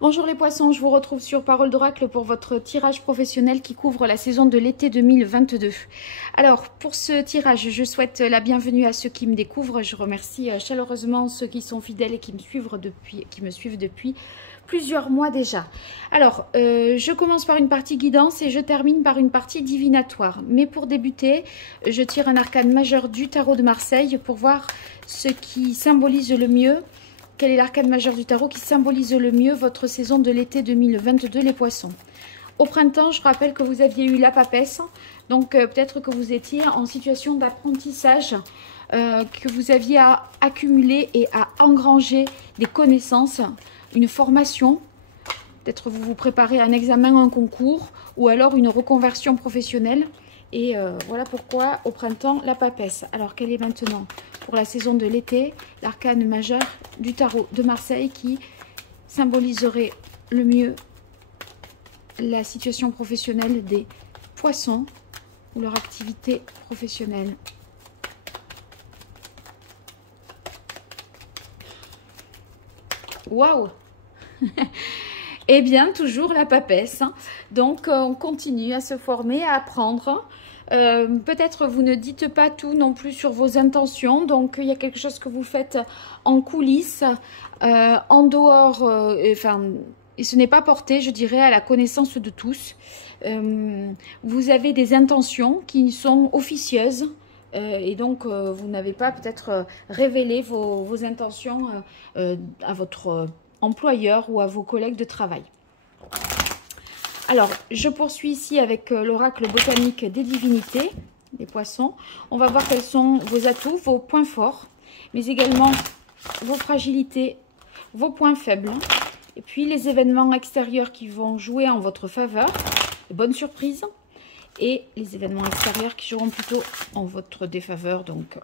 Bonjour les poissons, je vous retrouve sur Parole d'Oracle pour votre tirage professionnel qui couvre la saison de l'été 2022. Alors, pour ce tirage, je souhaite la bienvenue à ceux qui me découvrent. Je remercie chaleureusement ceux qui sont fidèles et qui me suivent depuis plusieurs mois déjà. Alors, je commence par une partie guidance et je termine par une partie divinatoire. Mais pour débuter, je tire un arcane majeur du tarot de Marseille pour voir ce qui symbolise le mieux. Quel est l'arcane majeur du tarot qui symbolise le mieux votre saison de l'été 2022, les poissons? Au printemps, je rappelle que vous aviez eu la papesse, donc peut-être que vous étiez en situation d'apprentissage, que vous aviez à accumuler et à engranger des connaissances, une formation. Peut-être vous vous préparez à un examen, un concours, ou alors une reconversion professionnelle. Et voilà pourquoi au printemps, la papesse. Alors, quelle est maintenant pour la saison de l'été l'arcane majeur du tarot de Marseille qui symboliserait le mieux la situation professionnelle des poissons ou leur activité professionnelle? Waouh! Eh bien, toujours la papesse. Donc, on continue à se former, à apprendre. Peut-être vous ne dites pas tout non plus sur vos intentions. Donc, il y a quelque chose que vous faites en coulisses, en dehors, et ce n'est pas porté, je dirais, à la connaissance de tous. Vous avez des intentions qui sont officieuses. Et donc, vous n'avez pas peut-être révélé vos intentions à votre employeur ou à vos collègues de travail. Alors, je poursuis ici avec l'oracle botanique des divinités, les poissons. On va voir quels sont vos atouts, vos points forts, mais également vos fragilités, vos points faibles, et puis les événements extérieurs qui vont jouer en votre faveur, de bonnes surprises, et les événements extérieurs qui joueront plutôt en votre défaveur, donc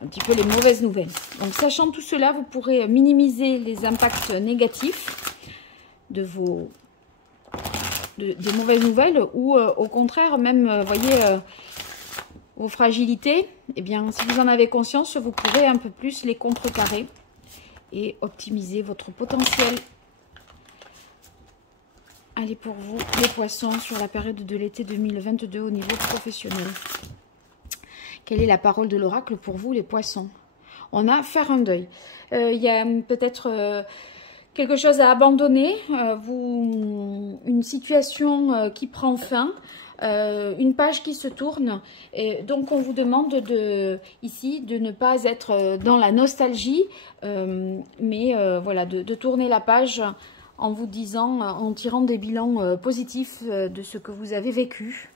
un petit peu les mauvaises nouvelles. Donc, sachant tout cela, vous pourrez minimiser les impacts négatifs de des mauvaises nouvelles ou au contraire, même, voyez, vos fragilités, eh bien, si vous en avez conscience, vous pourrez un peu plus les contrecarrer et optimiser votre potentiel. Allez, pour vous, les poissons, sur la période de l'été 2022 au niveau professionnel. Quelle est la parole de l'oracle pour vous, les poissons? On a faire un deuil. Il y a peut-être quelque chose à abandonner, une situation qui prend fin, une page qui se tourne. Et donc, on vous demande ici de ne pas être dans la nostalgie, mais voilà, de tourner la page en vous disant, en tirant des bilans positifs de ce que vous avez vécu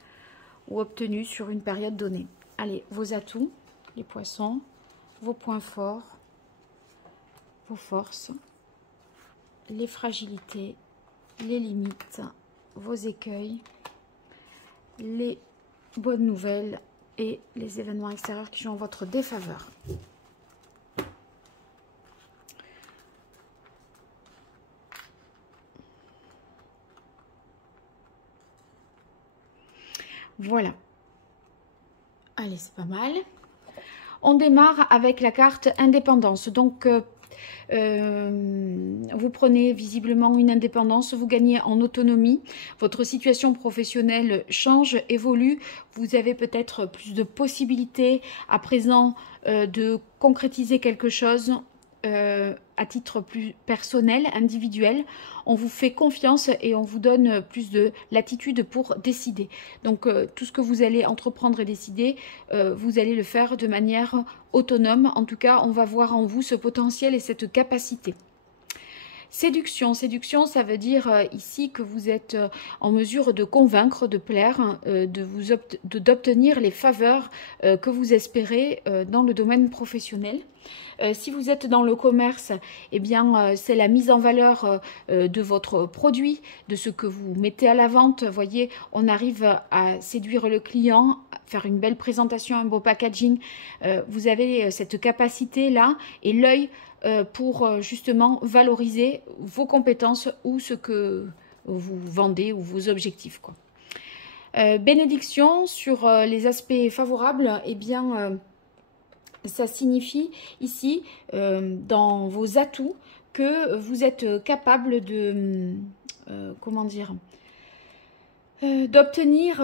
ou obtenu sur une période donnée. Allez, vos atouts, les poissons, vos points forts, vos forces, les fragilités, les limites, vos écueils, les bonnes nouvelles et les événements extérieurs qui jouent en votre défaveur. Voilà. Allez, c'est pas mal. On démarre avec la carte indépendance. Donc, vous prenez visiblement une indépendance, vous gagnez en autonomie, votre situation professionnelle change, évolue, vous avez peut-être plus de possibilités à présent de concrétiser quelque chose à titre plus personnel, individuel. On vous fait confiance et on vous donne plus de latitude pour décider. Donc tout ce que vous allez entreprendre et décider, vous allez le faire de manière autonome. En tout cas, on va voir en vous ce potentiel et cette capacité. Séduction, ça veut dire ici que vous êtes en mesure de convaincre, de plaire, d'obtenir les faveurs que vous espérez dans le domaine professionnel. Si vous êtes dans le commerce, eh bien c'est la mise en valeur de votre produit, de ce que vous mettez à la vente. Vous voyez, on arrive à séduire le client, faire une belle présentation, un beau packaging. Vous avez cette capacité-là et l'œil pour justement valoriser vos compétences ou ce que vous vendez ou vos objectifs, quoi. Bénédiction sur les aspects favorables, eh bien ça signifie ici dans vos atouts que vous êtes capable de, comment dire, d'obtenir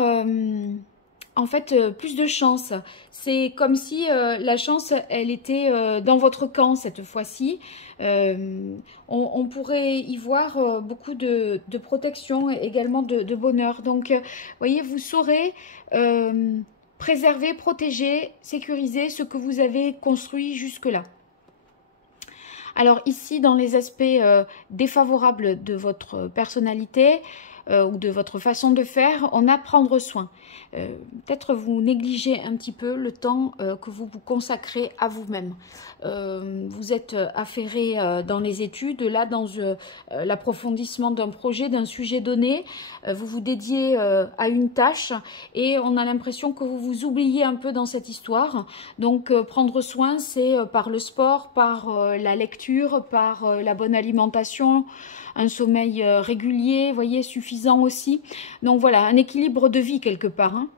en fait plus de chance. C'est comme si la chance, elle était dans votre camp cette fois-ci. On pourrait y voir beaucoup de protection, également de bonheur. Donc, voyez, vous saurez préserver, protéger, sécuriser ce que vous avez construit jusque-là. Alors ici, dans les aspects défavorables de votre personnalité ou de votre façon de faire, on a prendre soin. Peut-être vous négligez un petit peu le temps que vous vous consacrez à vous-même. Vous êtes affairé dans les études, là dans l'approfondissement d'un projet, d'un sujet donné. Vous vous dédiez à une tâche et on a l'impression que vous vous oubliez un peu dans cette histoire. Donc prendre soin, c'est par le sport, par la lecture, par la bonne alimentation, un sommeil régulier, voyez, suffisant aussi. Donc voilà, un équilibre de vie quelque part. Hein.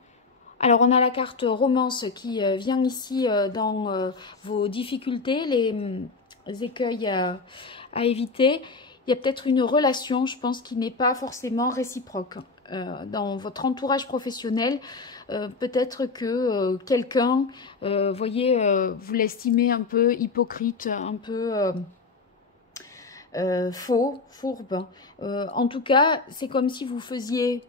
Alors on a la carte romance qui vient ici dans vos difficultés, les écueils à éviter. Il y a peut-être une relation, je pense, qui n'est pas forcément réciproque. Dans votre entourage professionnel, peut-être que quelqu'un, voyez, vous l'estimez un peu hypocrite, un peu faux, fourbe. En tout cas, c'est comme si vous faisiez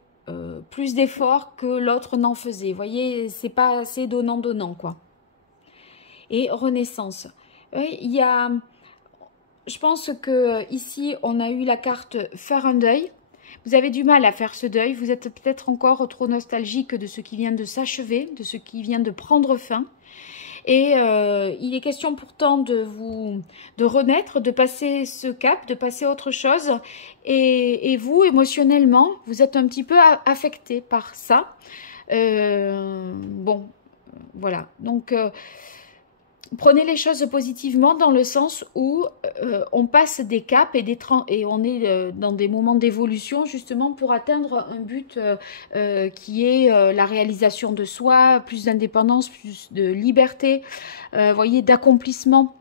plus d'efforts que l'autre n'en faisait. Vous voyez, c'est pas assez donnant-donnant, quoi. Et renaissance. Oui, il y a... Je pense que ici, on a eu la carte faire un deuil. Vous avez du mal à faire ce deuil. Vous êtes peut-être encore trop nostalgique de ce qui vient de s'achever, de ce qui vient de prendre fin. Et il est question pourtant de renaître, de passer ce cap, de passer à autre chose. Et vous, émotionnellement, vous êtes un petit peu affecté par ça. Bon, voilà. Donc, prenez les choses positivement dans le sens où on passe des caps et on est dans des moments d'évolution justement pour atteindre un but qui est la réalisation de soi, plus d'indépendance, plus de liberté, voyez, d'accomplissement.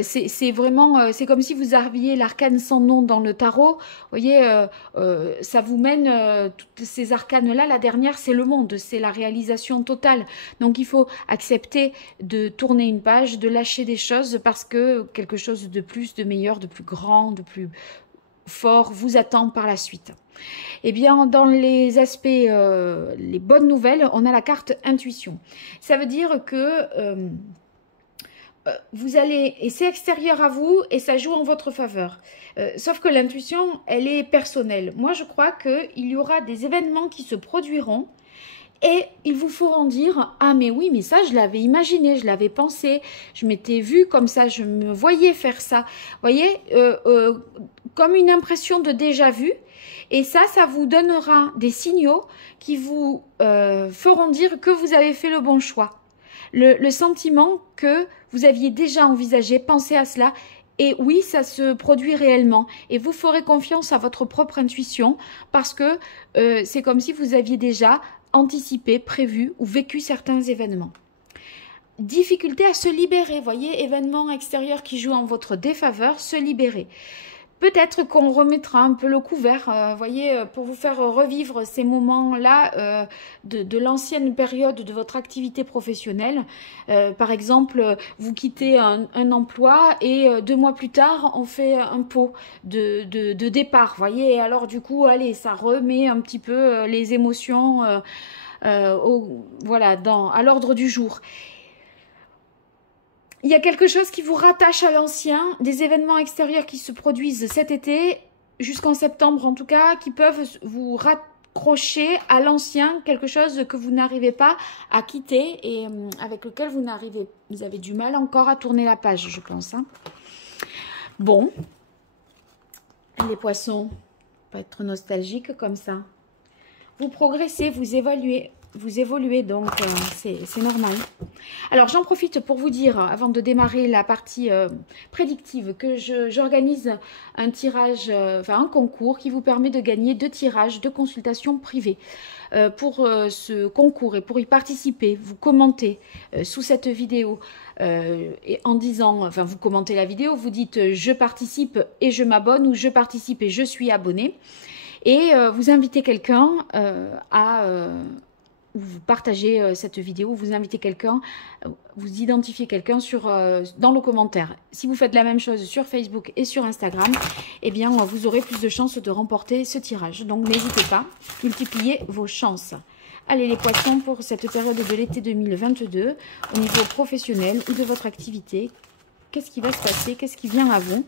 C'est vraiment, c'est comme si vous aviez l'arcane sans nom dans le tarot. Vous voyez, ça vous mène, toutes ces arcanes-là, la dernière, c'est le monde, c'est la réalisation totale. Donc, il faut accepter de tourner une page, de lâcher des choses parce que quelque chose de plus, de meilleur, de plus grand, de plus fort vous attend par la suite. Eh bien, dans les aspects, les bonnes nouvelles, on a la carte intuition. Ça veut dire que... vous allez, et c'est extérieur à vous et ça joue en votre faveur. Sauf que l'intuition, elle est personnelle. Moi, je crois qu'il y aura des événements qui se produiront et ils vous feront dire « Ah, mais oui, mais ça, je l'avais imaginé, je l'avais pensé, je m'étais vue comme ça, je me voyais faire ça. » Vous voyez, comme une impression de déjà-vu. Et ça vous donnera des signaux qui vous feront dire que vous avez fait le bon choix. Le sentiment que vous aviez déjà envisagé, pensé à cela, et oui, ça se produit réellement. Et vous ferez confiance à votre propre intuition parce que c'est comme si vous aviez déjà anticipé, prévu ou vécu certains événements. Difficulté à se libérer, voyez, événements extérieurs qui jouent en votre défaveur, se libérer. Peut-être qu'on remettra un peu le couvert, voyez, pour vous faire revivre ces moments-là de l'ancienne période de votre activité professionnelle. Par exemple, vous quittez un emploi et 2 mois plus tard, on fait un pot de départ, voyez. Et alors du coup, allez, ça remet un petit peu les émotions voilà, à l'ordre du jour. Il y a quelque chose qui vous rattache à l'ancien, des événements extérieurs qui se produisent cet été, jusqu'en septembre en tout cas, qui peuvent vous raccrocher à l'ancien, quelque chose que vous n'arrivez pas à quitter et avec lequel vous avez du mal encore à tourner la page, je pense. Hein. Bon, les poissons, pas être nostalgique comme ça. Vous progressez, vous évaluez. vous évoluez, donc c'est normal. Alors, j'en profite pour vous dire, avant de démarrer la partie prédictive, que j'organise un tirage, enfin un concours qui vous permet de gagner 2 tirages de consultation privée. Pour ce concours et pour y participer, vous commentez sous cette vidéo et en disant, enfin vous commentez la vidéo, vous dites je participe et je m'abonne ou je participe et je suis abonné. Et vous invitez quelqu'un vous partagez cette vidéo, vous invitez quelqu'un, vous identifiez quelqu'un dans le commentaire. Si vous faites la même chose sur Facebook et sur Instagram, eh bien, vous aurez plus de chances de remporter ce tirage. Donc, n'hésitez pas, multipliez vos chances. Allez, les poissons, pour cette période de l'été 2022, au niveau professionnel ou de votre activité, qu'est-ce qui va se passer? Qu'est-ce qui vient à vous?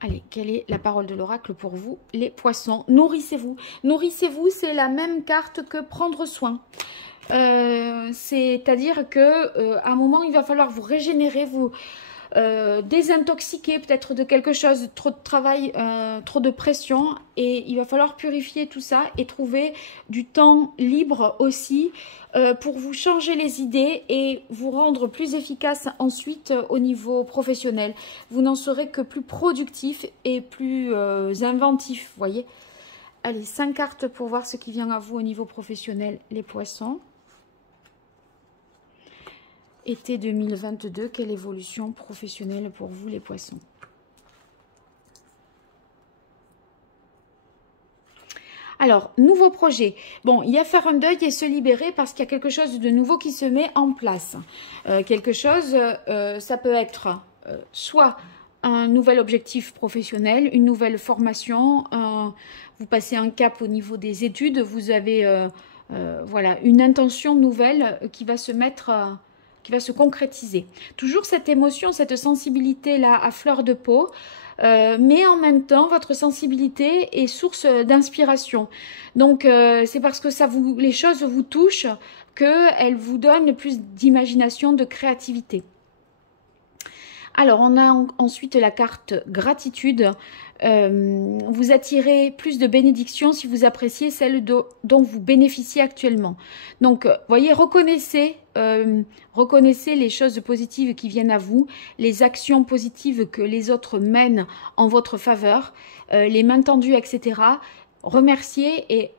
Allez, quelle est la parole de l'oracle pour vous, les poissons? Nourrissez-vous. Nourrissez-vous, c'est la même carte que prendre soin. C'est-à-dire que à un moment, il va falloir vous régénérer, vous désintoxiquer peut-être de quelque chose, trop de travail, trop de pression, et il va falloir purifier tout ça et trouver du temps libre aussi pour vous changer les idées et vous rendre plus efficace ensuite au niveau professionnel. Vous n'en serez que plus productif et plus inventif, vous voyez. Allez, 5 cartes pour voir ce qui vient à vous au niveau professionnel, les poissons. Été 2022, quelle évolution professionnelle pour vous, les poissons? Alors, nouveau projet. Bon, il y a faire un deuil et se libérer parce qu'il y a quelque chose de nouveau qui se met en place. Quelque chose, ça peut être soit un nouvel objectif professionnel, une nouvelle formation, vous passez un cap au niveau des études, vous avez voilà, une intention nouvelle qui va se mettre... qui va se concrétiser. Toujours cette émotion, cette sensibilité-là à fleur de peau, mais en même temps, votre sensibilité est source d'inspiration. Donc, c'est parce que les choses vous touchent qu'elles vous donnent plus d'imagination, de créativité. Alors, on a ensuite la carte gratitude. Vous attirez plus de bénédictions si vous appréciez celle dont vous bénéficiez actuellement. Donc, voyez, reconnaissez les choses positives qui viennent à vous, les actions positives que les autres mènent en votre faveur, les mains tendues, etc. Remerciez et,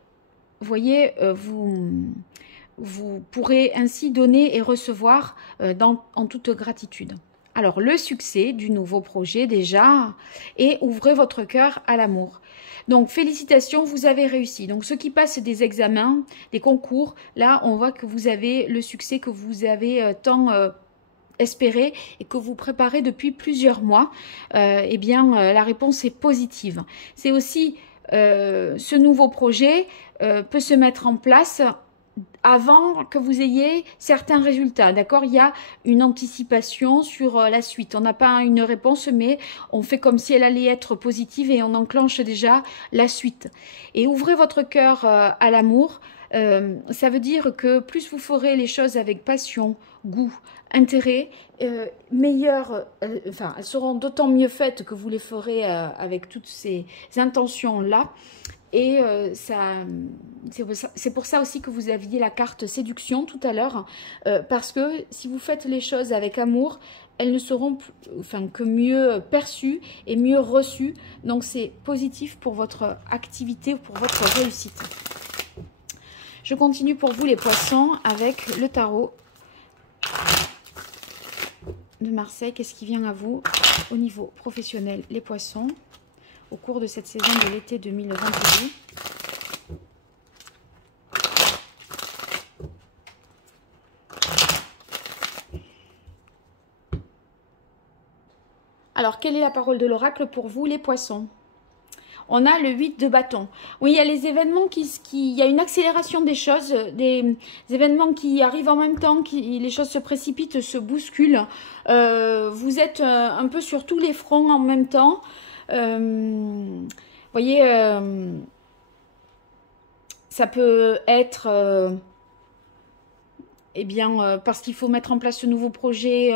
voyez, vous pourrez ainsi donner et recevoir en toute gratitude. Alors, le succès du nouveau projet déjà, et ouvrez votre cœur à l'amour. Donc, félicitations, vous avez réussi. Donc, ceux qui passent des examens, des concours, là, on voit que vous avez le succès que vous avez tant espéré et que vous préparez depuis plusieurs mois. Eh bien, la réponse est positive. C'est aussi, ce nouveau projet peut se mettre en place avant que vous ayez certains résultats, d'accord? Il y a une anticipation sur la suite. On n'a pas une réponse, mais on fait comme si elle allait être positive et on enclenche déjà la suite. Et ouvrez votre cœur à l'amour. Ça veut dire que plus vous ferez les choses avec passion, goût, intérêt, enfin, elles seront d'autant mieux faites que vous les ferez avec toutes ces intentions-là. Et c'est pour ça aussi que vous aviez la carte séduction tout à l'heure, parce que si vous faites les choses avec amour, elles ne seront que mieux perçues et mieux reçues. Donc c'est positif pour votre activité, pour votre réussite. Je continue pour vous les poissons avec le tarot de Marseille. Qu'est-ce qui vient à vous au niveau professionnel, les poissons, au cours de cette saison de l'été 2022. Alors, quelle est la parole de l'oracle pour vous, les poissons? On a le 8 de bâton. Oui, il y a les événements il y a une accélération des choses, des événements qui arrivent en même temps, les choses se précipitent, se bousculent. Vous êtes un peu sur tous les fronts en même temps. Vous voyez, ça peut être eh bien, parce qu'il faut mettre en place ce nouveau projet,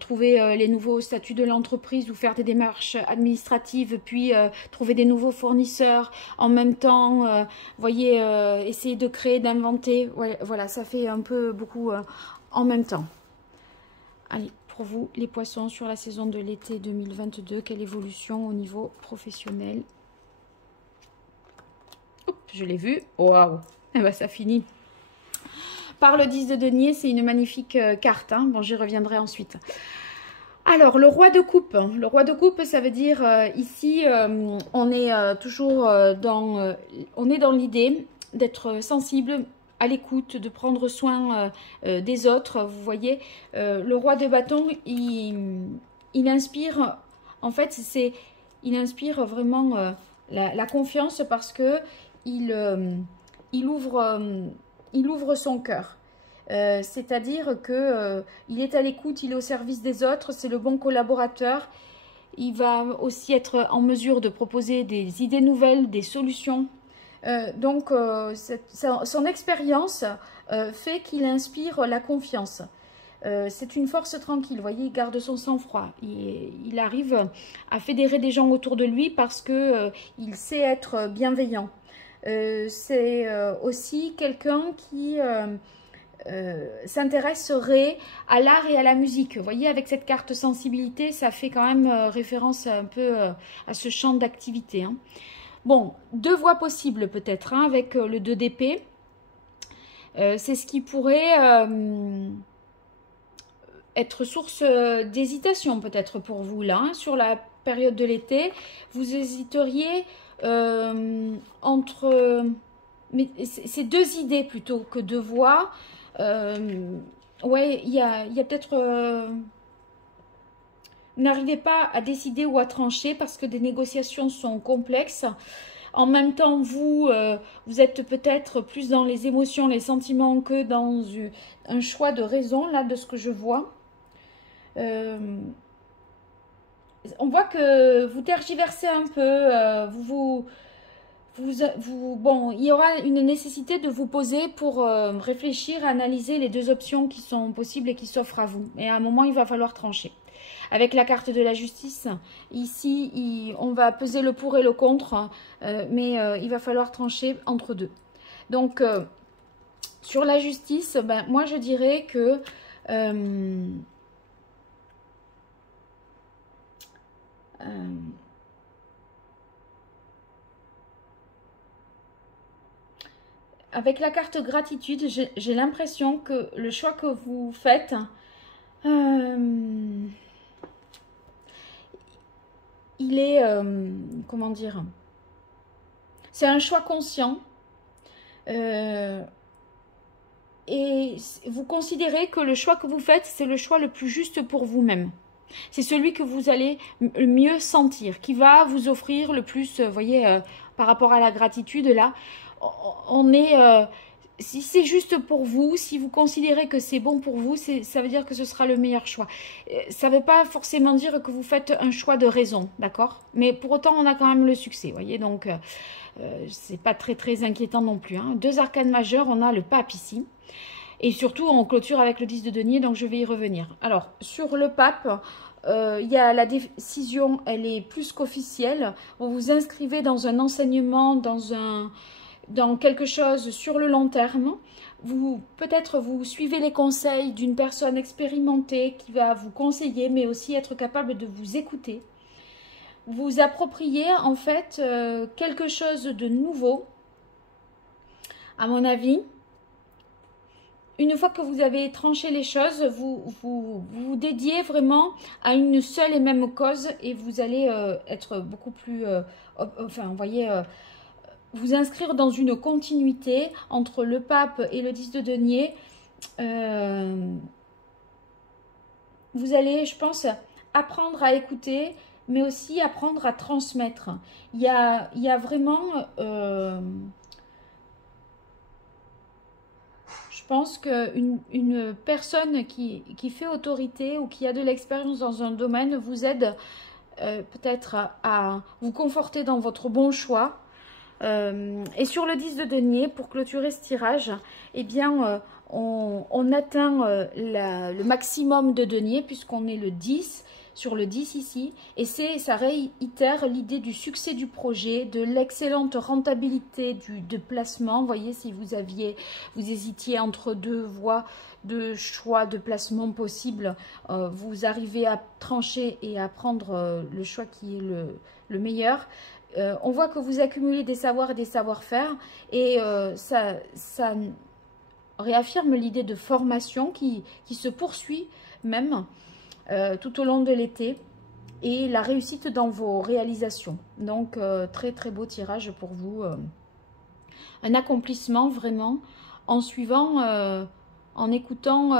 trouver les nouveaux statuts de l'entreprise ou faire des démarches administratives, puis trouver des nouveaux fournisseurs, en même temps, voyez, essayer de créer, d'inventer. Ouais, voilà, ça fait un peu beaucoup en même temps. Allez, pour vous, les poissons, sur la saison de l'été 2022, quelle évolution au niveau professionnel? Oups, je l'ai vu. Waouh! Eh ben, ça finit par le 10 de denier. C'est une magnifique carte. Hein. Bon, j'y reviendrai ensuite. Alors, le roi de coupe. Le roi de coupe, ça veut dire ici, on est toujours on est dans l'idée d'être sensible, à l'écoute, de prendre soin des autres. Vous voyez, le roi de bâton, il inspire, en fait, il inspire vraiment la confiance parce que il ouvre son cœur. C'est-à-dire que il est à l'écoute, il est au service des autres, c'est le bon collaborateur. Il va aussi être en mesure de proposer des idées nouvelles, des solutions. Donc, son expérience fait qu'il inspire la confiance. C'est une force tranquille, vous voyez, il garde son sang-froid. Il arrive à fédérer des gens autour de lui parce que il sait être bienveillant. C'est aussi quelqu'un qui s'intéresserait à l'art et à la musique. Vous voyez, avec cette carte sensibilité, ça fait quand même référence un peu à ce champ d'activité. Hein. Bon, deux voies possibles peut-être, hein, avec le 2 d'épée. C'est ce qui pourrait être source d'hésitation peut-être pour vous, là, hein, sur la période de l'été. Vous hésiteriez entre... mais c'est deux idées plutôt que deux voies. Ouais, il y a peut-être... vous n'arrivez pas à décider ou à trancher parce que des négociations sont complexes. En même temps, vous êtes peut-être plus dans les émotions, les sentiments que dans un choix de raison, là, de ce que je vois. On voit que vous tergiversez un peu, bon, il y aura une nécessité de vous poser pour réfléchir, analyser les deux options qui sont possibles et qui s'offrent à vous. Et à un moment, il va falloir trancher. Avec la carte de la justice, ici, on va peser le pour et le contre, mais il va falloir trancher entre deux. Donc, sur la justice, ben, moi, je dirais que... avec la carte gratitude, j'ai l'impression que le choix que vous faites, il est, comment dire, c'est un choix conscient. Et vous considérez que le choix que vous faites, c'est le choix le plus juste pour vous-même. C'est celui que vous allez le mieux sentir, qui va vous offrir le plus, vous voyez, par rapport à la gratitude, là, on est... si c'est juste pour vous, si vous considérez que c'est bon pour vous, ça veut dire que ce sera le meilleur choix. Ça ne veut pas forcément dire que vous faites un choix de raison, d'accord? Mais pour autant, on a quand même le succès, vous voyez, donc c'est pas très inquiétant non plus. Hein. Deux arcanes majeures, on a le pape ici. Et surtout, on clôture avec le 10 de denier, donc je vais y revenir. Alors, sur le pape, il y a la décision, elle est plus qu'officielle. Vous vous inscrivez dans un enseignement, dans quelque chose sur le long terme. Peut-être vous suivez les conseils d'une personne expérimentée qui va vous conseiller, mais aussi être capable de vous écouter. Vous appropriez en fait quelque chose de nouveau, à mon avis. Une fois que vous avez tranché les choses, vous dédiez vraiment à une seule et même cause et vous allez être beaucoup plus, enfin, vous voyez, vous inscrire dans une continuité entre le pape et le 10 de denier. Vous allez, je pense, apprendre à écouter, mais aussi apprendre à transmettre. Il y a vraiment... je pense qu'une personne qui fait autorité ou qui a de l'expérience dans un domaine vous aide peut-être à vous conforter dans votre bon choix. Et sur le 10 de denier, pour clôturer ce tirage, eh bien, on atteint le maximum de denier puisqu'on est le 10, sur le 10 ici. Et ça réitère l'idée du succès du projet, de l'excellente rentabilité de placement. Vous voyez, si vous hésitiez entre deux voies de choix de placement possible, vous arrivez à trancher et à prendre le choix qui est le meilleur. On voit que vous accumulez des savoirs et des savoir-faire et ça réaffirme l'idée de formation qui se poursuit même tout au long de l'été et la réussite dans vos réalisations. Donc très très beau tirage pour vous. Un accomplissement vraiment en suivant, en écoutant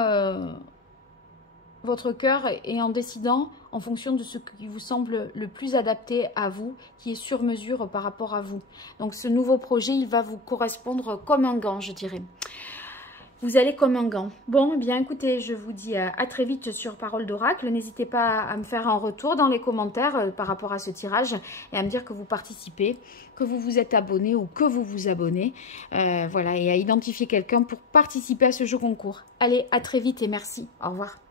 votre cœur et en décidant en fonction de ce qui vous semble le plus adapté à vous, qui est sur mesure par rapport à vous. Donc ce nouveau projet, il va vous correspondre comme un gant, je dirais. Vous allez comme un gant. Bon, eh bien écoutez, je vous dis à très vite sur Parole d'Oracle. N'hésitez pas à me faire un retour dans les commentaires par rapport à ce tirage et à me dire que vous participez, que vous vous êtes abonné ou que vous vous abonnez. Voilà, et à identifier quelqu'un pour participer à ce jeu concours. Allez, à très vite et merci. Au revoir.